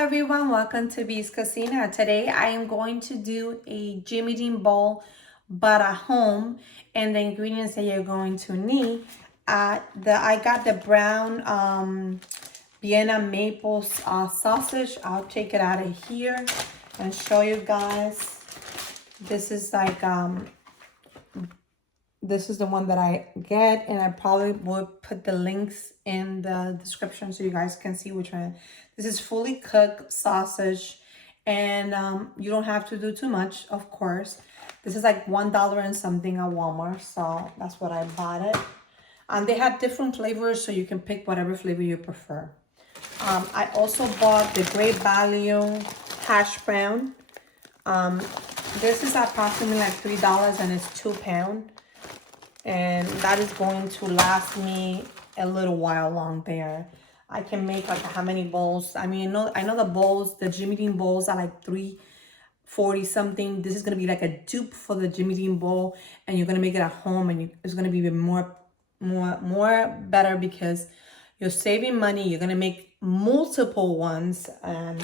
everyone, welcome to Bee's Casino. Today I am going to do a Jimmy Dean bowl but at home, and the ingredients that you're going to need. I got the brown Vienna maple sausage. I'll take it out of here and show you guys. This is like this is the one that I get, and I probably would put the links in the description so you guys can see which one. This is fully cooked sausage, and you don't have to do too much, of course. This is like $1 and something at Walmart, so that's what I bought it. They have different flavors, so you can pick whatever flavor you prefer. I also bought the Great Value hash brown. This is approximately like $3 and it's 2 pounds. And that is going to last me a little while long there. I can make like how many bowls? I mean, I know the bowls, the Jimmy Dean bowls are like $3.40 something. This is gonna be like a dupe for the Jimmy Dean bowl, and you're gonna make it at home, and it's gonna be even more better because you're saving money. You're gonna make multiple ones, and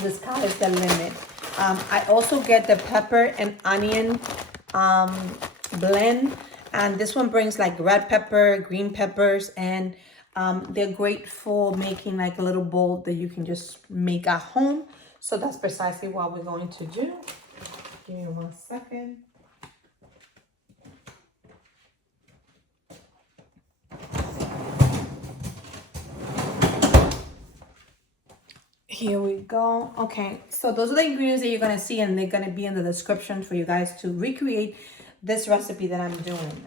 the sky is the limit. I also get the pepper and onion blend. And this one brings like red pepper, green peppers, and they're great for making like a little bowl that you can just make at home. So that's precisely what we're going to do. Give me 1 second. Here we go. Okay, so those are the ingredients that you're gonna see, and they're gonna be in the description for you guys to recreate this recipe that I'm doing.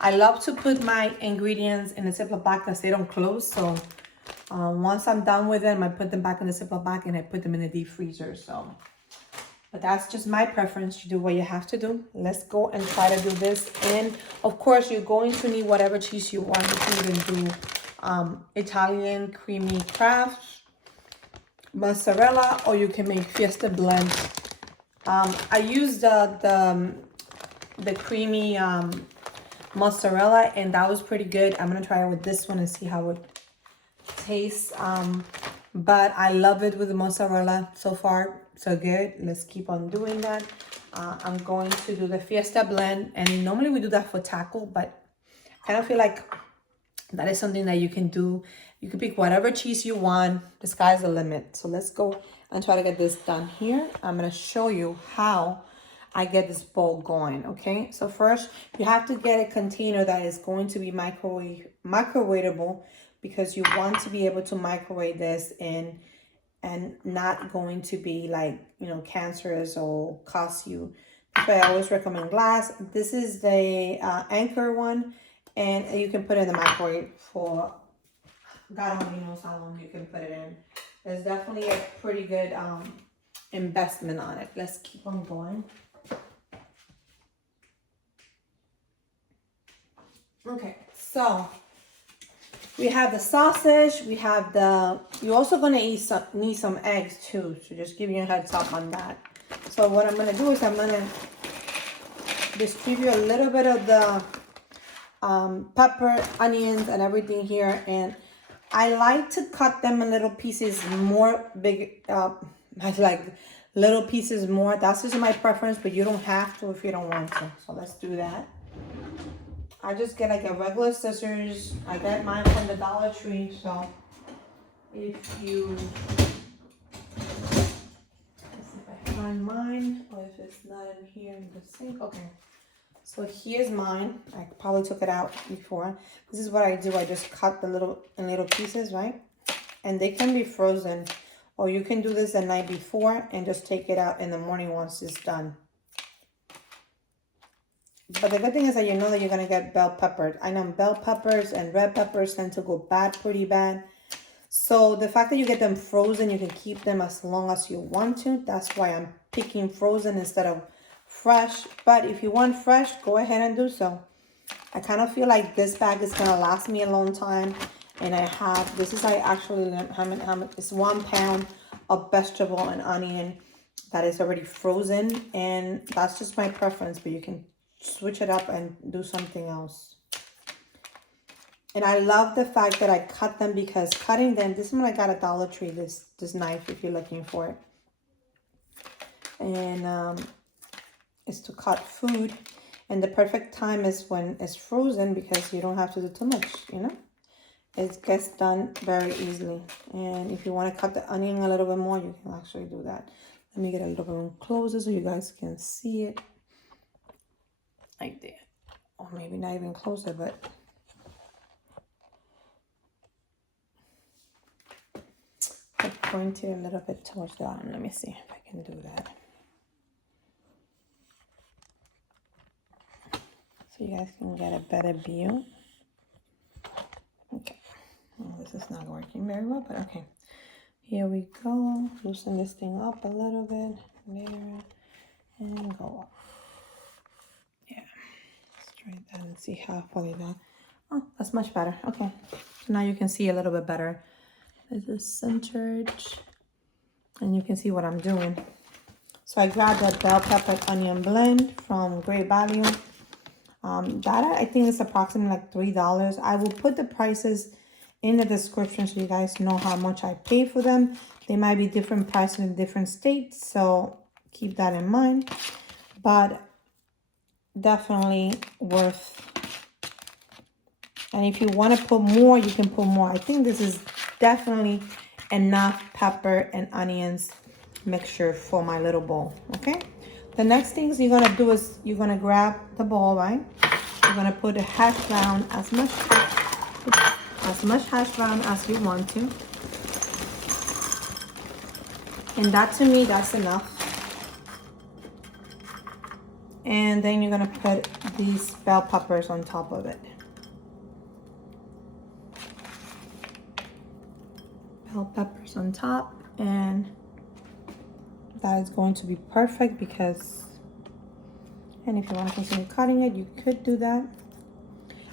I love to put my ingredients in a Ziploc bag because they don't close. So once I'm done with them, I put them back in the Ziploc bag and I put them in the deep freezer. So, but that's just my preference. You do what you have to do. Let's go and try to do this. And of course, you're going to need whatever cheese you want. You can even do Italian creamy Kraft, mozzarella, or you can make Fiesta blend. I use the creamy mozzarella, and that was pretty good. I'm gonna try it with this one and see how it tastes. But I love it with the mozzarella. So far so good. Let's keep on doing that. I'm going to do the Fiesta blend, and normally we do that for taco, but I kind of feel like that is something that you can do. You can pick whatever cheese you want. The sky's the limit. So let's go and try to get this done here. I'm gonna show you how I get this bowl going, okay? So first, you have to get a container that is going to be microwavable, because you want to be able to microwave this and not going to be like, you know, cancerous or cost you. So I always recommend glass. This is the Anchor one, and you can put it in the microwave for, God only knows how long you can put it in. There's definitely a pretty good investment on it. Let's keep on going. Okay, so we have the sausage, we have you're also gonna need some eggs too, so just give you a heads up on that. So what I'm gonna do is I'm gonna distribute a little bit of the pepper, onions, and everything here, and I like to cut them in little pieces more big. I like little pieces more. That's just my preference, but you don't have to if you don't want to. So let's do that. I just get like a regular scissors. I get mine from the Dollar Tree. So if you, let's see if I find mine, or if it's not in here in the sink. Okay. So here's mine. I probably took it out before. This is what I do. I just cut in little pieces, right? And they can be frozen, or you can do this the night before and just take it out in the morning once it's done. But the good thing is that you know that you're going to get bell peppered. I know bell peppers and red peppers tend to go bad pretty bad. So the fact that you get them frozen, you can keep them as long as you want to. That's why I'm picking frozen instead of fresh. But if you want fresh, go ahead and do so. I kind of feel like this bag is going to last me a long time. And I have, this is it's 1 pound of vegetable and onion that is already frozen. And that's just my preference, but you can switch it up and do something else. And I love the fact that I cut them, because cutting them, this one I got at Dollar Tree, this knife if you're looking for it. And it's to cut food. And the perfect time is when it's frozen, because you don't have to do too much, you know. It gets done very easily. And if you want to cut the onion a little bit more, you can actually do that. Let me get a little bit more closer so you guys can see it. Like there. Or maybe not even closer, but I point it a little bit towards the bottom. Let me see if I can do that. So you guys can get a better view. Okay. Well, this is not working very well, but okay. Here we go. Loosen this thing up a little bit. There. And go up. Yeah. Let's try that and see how fully that. Oh, that's much better. Okay. So now you can see a little bit better. This is centered. And you can see what I'm doing. So I grabbed that bell pepper onion blend from Great Value. That I think is approximately like $3. I will put the prices in the description so you guys know how much I pay for them. They might be different prices in different states, so keep that in mind. But definitely worth. And if you want to put more, you can put more. I think this is definitely enough pepper and onions mixture for my little bowl. Okay. The next things you're gonna do is you're gonna grab the bowl, right? You're gonna put a hash brown, as much hash brown as you want to. And that, to me, that's enough. And then you're gonna put these bell peppers on top of it. Bell peppers on top, and that is going to be perfect because, and if you want to continue cutting it, you could do that.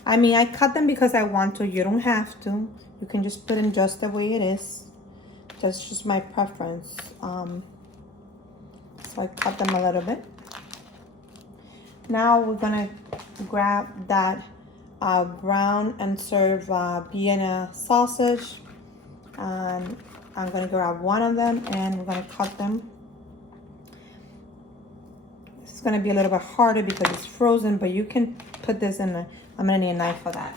I mean, I cut them because I want to. You don't have to. You can just put them just the way it is. That's just my preference. So I cut them a little bit. Now we're gonna grab that brown and serve Vienna sausage. And I'm gonna grab one of them and we're gonna cut them. It's gonna be a little bit harder because it's frozen, but you can put this in a, I'm gonna need a knife for that.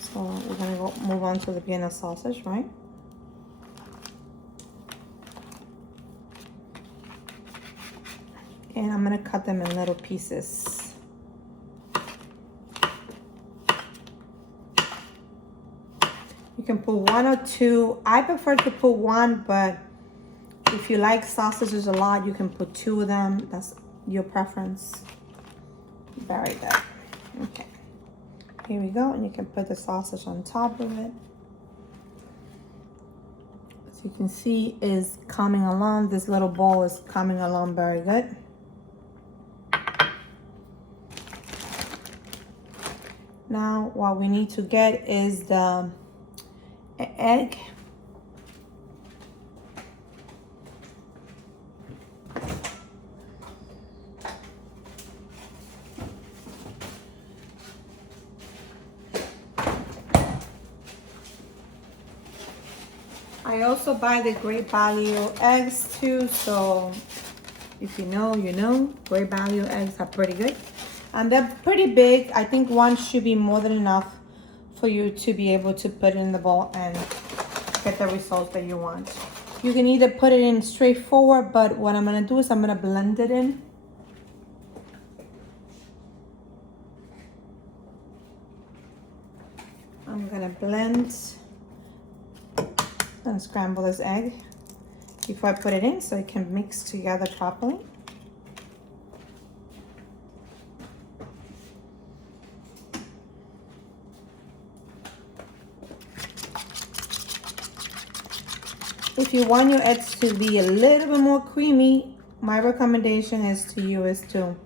So we're gonna go move on to the Vienna sausage, right? And I'm gonna cut them in little pieces. You can put one or two. I prefer to put one, but if you like sausages a lot, you can put two of them. That's your preference. Very good. Okay. Here we go. And you can put the sausage on top of it. As you can see, is coming along. This little bowl is coming along very good. Now, what we need to get is the egg. I also buy the Great Value eggs too, so if you know, you know. Great Value eggs are pretty good. And they're pretty big. I think one should be more than enough for you to be able to put it in the bowl and get the results that you want. You can either put it in straightforward, but what I'm gonna do is I'm gonna blend it in. I'm gonna blend and scramble this egg before I put it in so it can mix together properly. If you want your eggs to be a little bit more creamy, my recommendation is to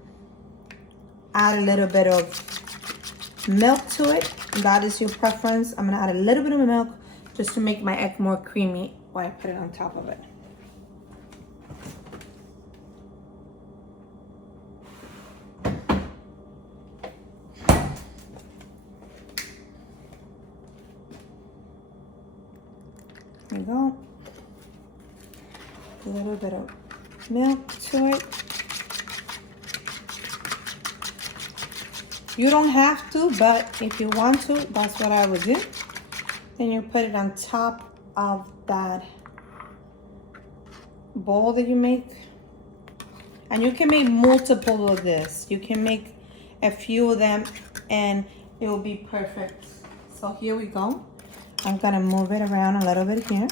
add a little bit of milk to it. That is your preference. I'm gonna add a little bit of milk just to make my egg more creamy while I put it on top of it. There you go. A little bit of milk to it. You don't have to, but if you want to, that's what I would do. Then you put it on top of that bowl that you make. And you can make multiple of this. You can make a few of them and it will be perfect. So here we go. I'm gonna move it around a little bit here.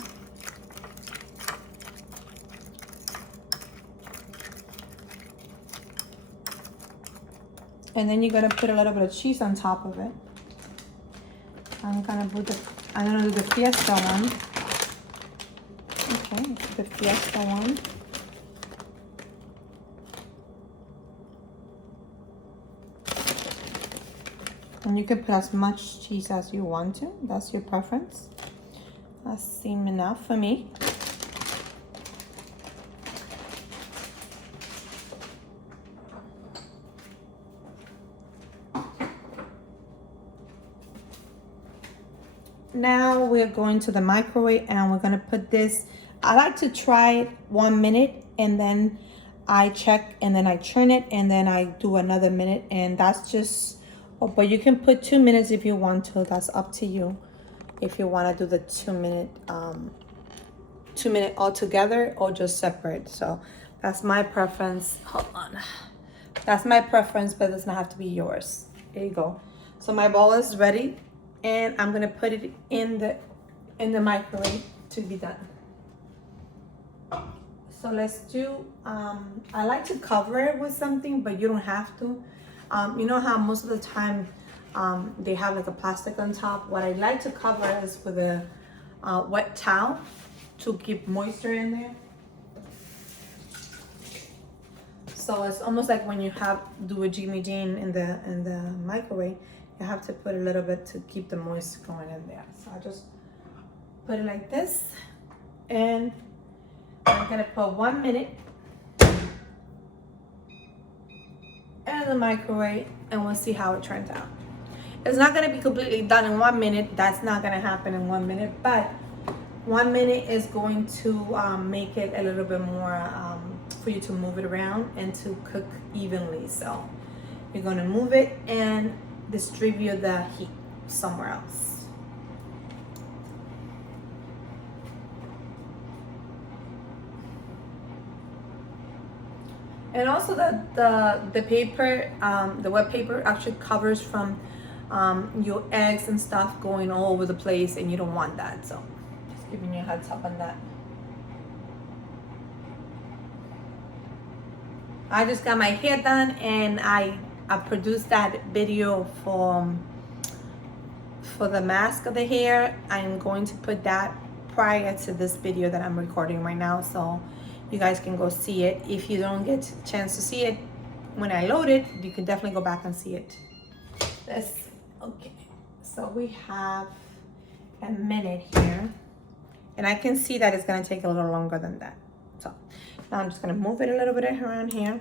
And then you're gonna put a little bit of cheese on top of it. I'm gonna do the Fiesta one. Okay, the Fiesta one. And you can put as much cheese as you want to. That's your preference. That seems enough for me. Now we're going to the microwave and we're gonna put this. I like to try it 1 minute and then I check and then I turn it and then I do another minute, and that's just, but you can put 2 minutes if you want to. That's up to you. If you want to do the 2 minute, 2 minute all together or just separate. So that's my preference. Hold on. That's my preference, but it does not have to be yours. There you go. So my bowl is ready. And I'm gonna put it in the microwave to be done. So let's do, I like to cover it with something, but you don't have to. You know how most of the time they have like a plastic on top? What I like to cover is with a wet towel to keep moisture in there. So it's almost like when you do a Jimmy Dean in the microwave. You have to put a little bit to keep the moisture going in there. So I just put it like this, and I'm gonna put 1 minute in the microwave, and we'll see how it turns out. It's not gonna be completely done in 1 minute. That's not gonna happen in 1 minute, but 1 minute is going to make it a little bit more for you to move it around and to cook evenly. So you're gonna move it and distribute the heat somewhere else. And also the paper, the wet paper actually covers from your eggs and stuff going all over the place, and you don't want that. So just giving you a heads up on that. I just got my hair done, and I produced that video for the mask of the hair. I'm going to put that prior to this video that I'm recording right now, so you guys can go see it. If you don't get a chance to see it when I load it, you can definitely go back and see it. Okay, so we have a minute here, and I can see that it's gonna take a little longer than that. So now I'm just gonna move it a little bit around here.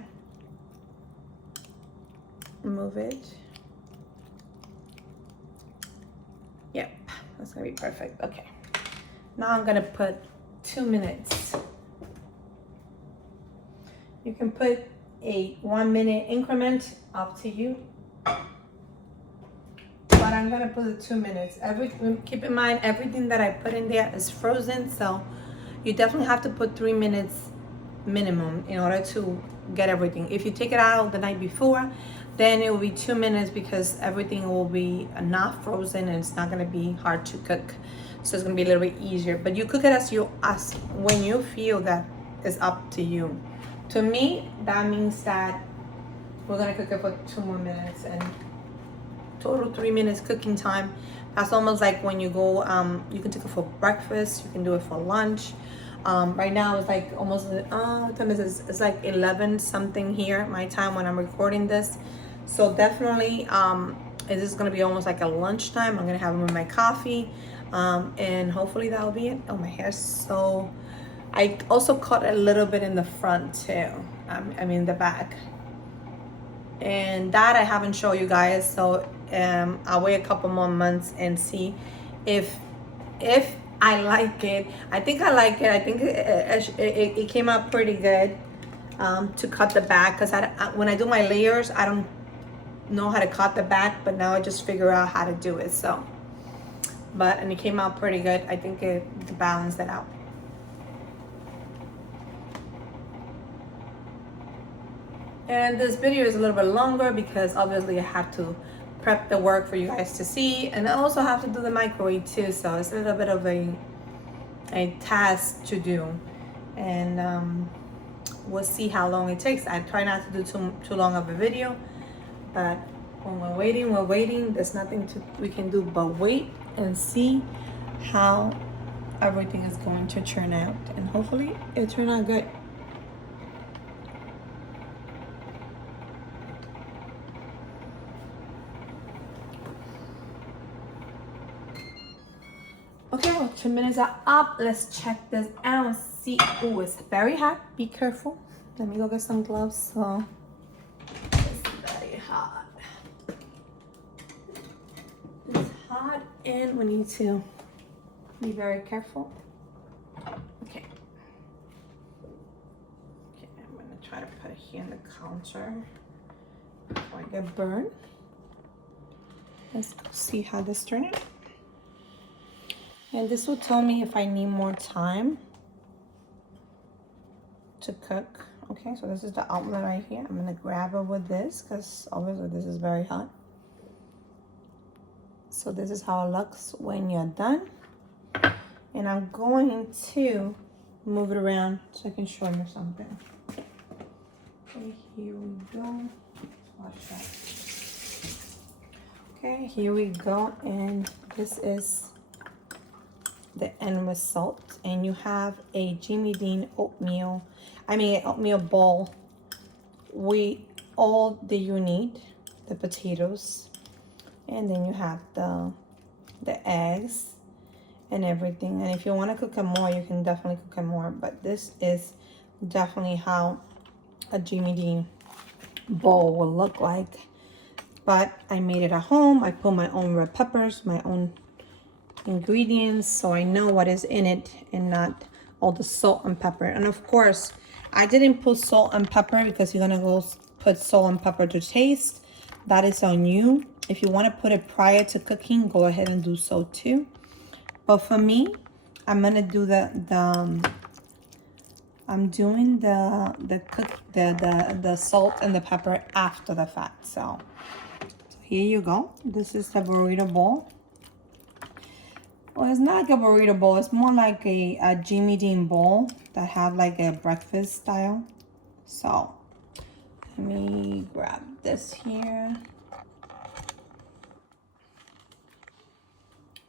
Move it. Yep, that's gonna be perfect. Okay, now I'm gonna put 2 minutes. You can put a 1 minute increment, up to you, but I'm gonna put it 2 minutes. Keep in mind, everything that I put in there is frozen, so you definitely have to put 3 minutes minimum in order to get everything. If you take it out the night before, then it will be 2 minutes because everything will be not frozen and it's not going to be hard to cook. So it's going to be a little bit easier. But you cook it as when you feel that is up to you. To me, that means that we're going to cook it for 2 more minutes, and total 3 minutes cooking time. That's almost like when you go, you can cook it for breakfast, you can do it for lunch. Right now it's like almost, what time is this? It's like 11 something here, my time when I'm recording this. So definitely, this is gonna be almost like a lunchtime. I'm gonna have it with my coffee, and hopefully that'll be it. Oh, my hair's so, I also cut a little bit in the front too. I mean the back. And that I haven't shown you guys, so I'll wait a couple more months and see if I like it. I think I like it. I think it came out pretty good to cut the back, because when I do my layers, I don't know how to cut the back, but now I just figure out how to do it. So, and it came out pretty good. I think it balanced it out. And this video is a little bit longer because obviously I have to prep the work for you guys to see, and I also have to do the microwave too, so it's a little bit of a task to do, and we'll see how long it takes. I try not to do too long of a video, but when we're waiting. There's nothing we can do but wait and see how everything is going to turn out, and hopefully it turn out good. Okay, well, 2 minutes are up. Let's check this out and see. Oh, it's very hot. Be careful. Let me go get some gloves. So it's very hot. It's hot, and we need to be very careful. Okay. Okay, I'm gonna try to put it here on the counter before I get burned. Let's see how this turned out. And this will tell me if I need more time to cook. Okay, so this is the outlet right here. I'm gonna grab it with this because obviously this is very hot. So this is how it looks when you're done. And I'm going to move it around so I can show you something. Okay, here we go. Watch that. Okay, here we go. And this is the end result, and you have a Jimmy Dean oatmeal bowl with all that you need, the potatoes, and then you have the eggs and everything. And if you want to cook it more, you can definitely cook it more, but this is definitely how a Jimmy Dean bowl will look like. But I made it at home. I put my own red peppers, my own ingredients, so I know what is in it and not all the salt and pepper. And of course, I didn't put salt and pepper because you're gonna go put salt and pepper to taste. That is on you. If you want to put it prior to cooking, go ahead and do so too. But for me, I'm gonna do I'm doing the salt and the pepper after the fact. So here you go. This is the burrito bowl. Well, it's not like a burrito bowl. It's more like a Jimmy Dean bowl that have like a breakfast style. So let me grab this here.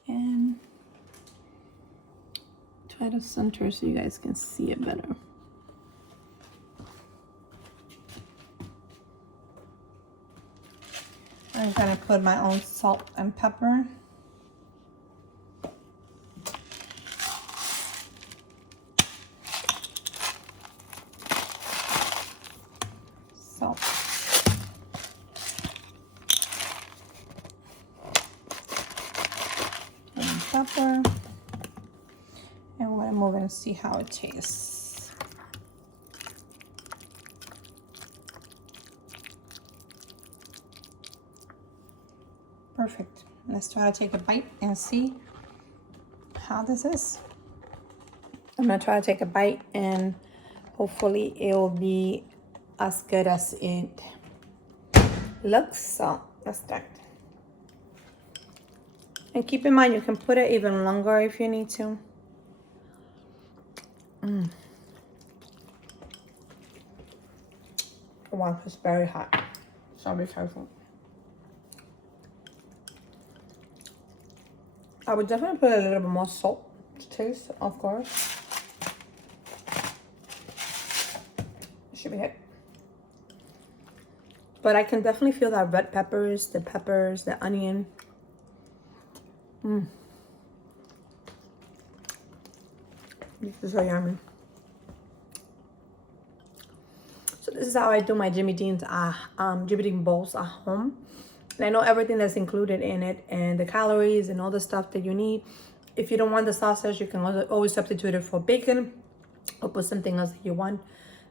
And try to center so you guys can see it better. I'm gonna put my own salt and pepper. Salt. And pepper. And we're gonna move it and see how it tastes. Perfect. Let's try to take a bite and see how this is. I'm gonna try to take a bite and hopefully it will be as good as it looks. So let's start. And keep in mind, you can put it even longer if you need to. Wow, it's very hot. So be careful. I would definitely put a little bit more salt to taste, of course. It should be good. But I can definitely feel that red peppers, the onion. This is so yummy. So this is how I do my Jimmy Dean bowls at home. And I know everything that's included in it and the calories and all the stuff that you need. If you don't want the sausage, you can always substitute it for bacon or put something else that you want.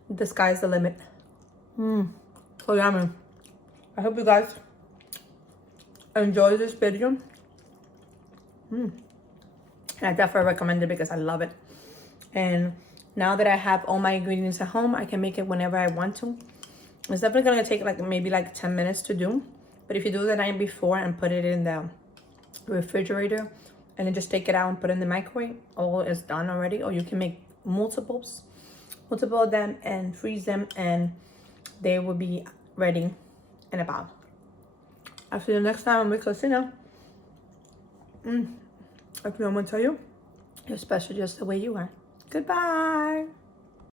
The sky's the limit. So yummy. I hope you guys enjoy this video. And I definitely recommend it because I love it. And now that I have all my ingredients at home, I can make it whenever I want to. It's definitely gonna take like maybe like 10 minutes to do. But if you do the night before and put it in the refrigerator and then just take it out and put it in the microwave, all is done already. Or you can make multiple of them and freeze them, and they will be ready in about. I'll see you next time with Cocina. I feel I'm gonna tell you, you're special just the way you are. Goodbye.